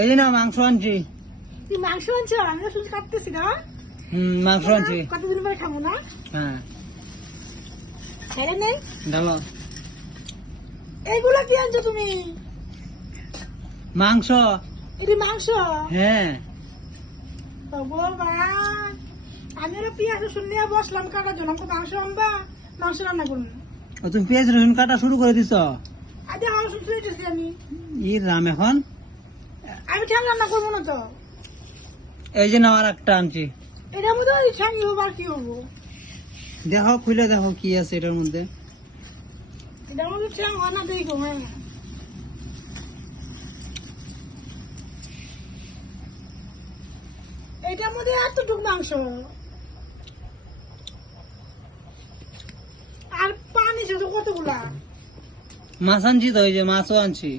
এই যে না মাংস আনছি। তুই মাংস আনছো? আমি তো শুধু কাটতেছি না। মাংস আনছি। কতদিন পরে খাবো না? হ্যাঁ ছেড়ে নেই। ডালো এগুলা কি আনছো তুমি? মাংস। এটি মাংস? হ্যাঁ ভগবান, আমি ওরা পেঁয়াজ রসুন নিয়ে বসলাম কাটার জন্য। আমাকে মাংস আনবা, মাংস রান্না করুন। তুমি পেঁয়াজ রসুন কাটা শুরু করে দিছ? আজ আমার রসুন ছুঁড়েছি আমি। ই রাম এখন আমি ঠ্যাং রান্না করবো না তো। এই যে না আর একটা আনছি। এটার মধ্যে ঠ্যাংই হবো আর কি হবো? দেখো খুলে দেখো কি আছে এটার মধ্যে। এটার মধ্যে ঠ্যাং হয় না দেখো। হ্যাঁ, এটার মধ্যে এতটুক মাংস আর পানি শুধু কতগুলা। মাছ আনছি তো, ওই যে মাছও আনছি।